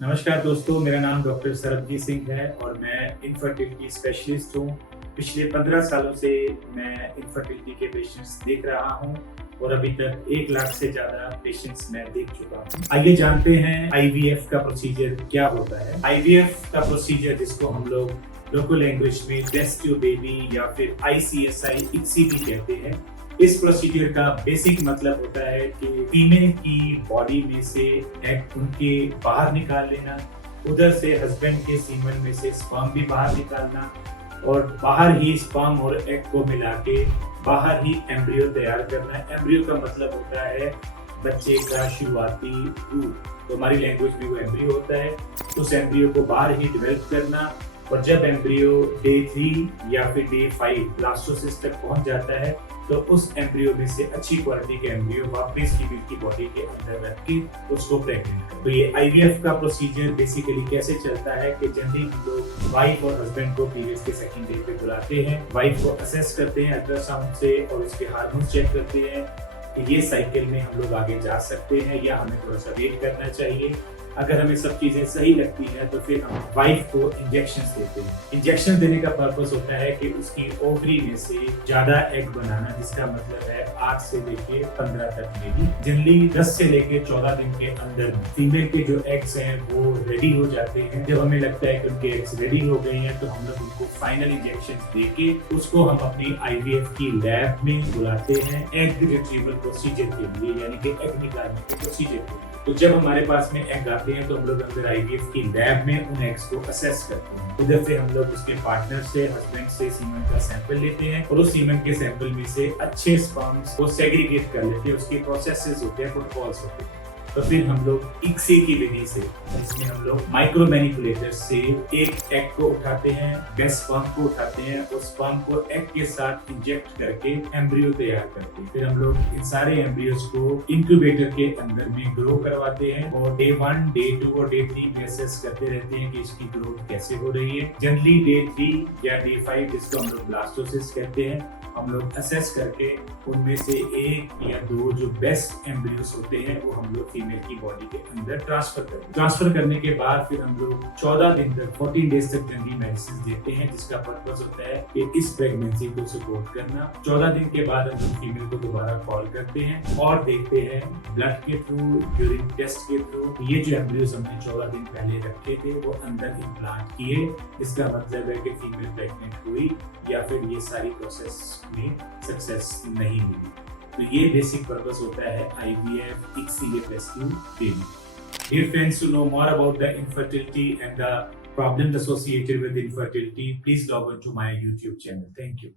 नमस्कार दोस्तों, मेरा नाम डॉक्टर सरबजीत सिंह है और मैं इनफर्टिलिटी स्पेशलिस्ट हूँ। पिछले 15 सालों से मैं इनफर्टिलिटी के पेशेंट्स देख रहा हूँ और अभी तक 1 लाख से ज़्यादा पेशेंट्स मैं देख चुका हूँ। आइए जानते हैं आईवीएफ का प्रोसीजर क्या होता है। आईवीएफ का प्रोसीजर, जिसको हम लोग लोकल लैंग्वेज में टेस्ट ट्यूब बेबी या फिर ICSI इक्सी भी कहते हैं। इस प्रोसीजर का बेसिक मतलब होता है कि फीमेल की बॉडी में से एग उनके बाहर निकाल लेना, उधर से हस्बैंड के सीमन में से स्पर्म भी बाहर निकालना और बाहर ही स्पर्म और एग को मिला के बाहर ही एम्ब्रियो तैयार करना। एम्ब्रियो का मतलब होता है बच्चे का शुरुआती रूप, तो हमारी लैंग्वेज में वो एम्ब्रियो होता है। उस एम्ब्रियो को बाहर ही डेवलप करना और जब एम्ब्रियो डे 3 या फिर डे 5 ब्लास्टोसिस तक पहुंच जाता है तो उस एम्ब्रियो में से अच्छी क्वालिटी के एम्ब्रियो वापस फीमेल की बॉडी के अंदर रख के उसको प्रेग्नेंट कर। तो ये आईवीएफ का प्रोसीजर बेसिकली कैसे चलता है कि जनरली हम लोग वाइफ और हस्बैंड को पीरियड्स के सेकंड डे पे बुलाते हैं, वाइफ को असेस करते हैं अल्ट्रासाउंड से और उसके हार्मोन चेक करते हैं कि ये साइकिल में हम लोग आगे जा सकते हैं या हमें थोड़ा सा वेट करना चाहिए। अगर हमें सब चीजें सही लगती है तो फिर हम वाइफ को इंजेक्शन देते हैं। इंजेक्शन देने का पर्पस होता है कि उसकी ओवरी में से ज्यादा एग बनाना, जिसका मतलब है 8 से लेके 15 तक में भी जनरली 10 से लेके 14 दिन के अंदर फीमेल के जो एग्स हैं वो रेडी हो जाते हैं। जब हमें लगता है कि उनके एग्स रेडी हो गए हैं तो हम लोग उनको फाइनल इंजेक्शन देके उसको हम अपनी आईवीएफ की लैब में बुलाते हैं एग रिट्रीवल प्रोसीजर के लिए, यानी कि एग निकालने के प्रोसीजर के लिए। तो जब हमारे पास में एग आते हैं तो हम लोग अंदर आईवीएफ की लैब में उन एग्स को असेस करते हैं। उधर से हम लोग उसके पार्टनर से, हस्बैंड से सीमन का सैंपल लेते हैं और उस सीमन के सैंपल में से अच्छे स्पर्म्स को सेग्रीगेट कर लेते हैं। उसके प्रोसेसेस होते हैं, प्रोटोकॉल्स होते हैं। तो फिर हम लोग इक्सी की विधि से, इसमें हम लोग माइक्रो मैनिपुलेटर से एक एग को उठाते हैं, बेस्ट स्पर्म को उठाते हैं और स्पर्म को एग के साथ इंजेक्ट करके एम्ब्रियो तैयार करते हैं। फिर हम लोग इन सारे एम्ब्रियोज को इंक्यूबेटर के अंदर में ग्रो करवाते हैं और डे 1, डे 2 और डे 3 में असेस करते रहते हैं कि इसकी ग्रोथ कैसे हो रही है। जनरली डे 3 या डे 5, जिसको हम लोग ब्लास्टोसिस कहते हैं, हम लोग असेस करके उनमें से 1 या 2 जो बेस्ट एम्ब्रियोस होते हैं वो हम लोग फीमेल की बॉडी के अंदर ट्रांसफर करते हैं। ट्रांसफर करने के बाद फिर हम लोग 14 दिन तक, 14 डेज तक जनरली मेडिसिन देते हैं, जिसका पर्पस होता है कि इस प्रेगनेंसी को सपोर्ट करना। 14 दिन के बाद हम लोग फीमेल को दोबारा कॉल करते हैं और देखते हैं ब्लड के थ्रू, यूरिन टेस्ट के थ्रू ये जो एम्ब्रियोस हमने 14 दिन पहले रखे थे वो अंदर इम्प्लांट किए। इसका मतलब है कि फीमेल प्रेग्नेंट हुई या फिर ये सारी प्रोसेस में सक्सेस नहीं मिली। तो ये बेसिक पर्पस होता है IVF ICSI rescue baby. Dear friends, to know more about the infertility and the problems associated with infertility, please log on to my YouTube channel. Thank you.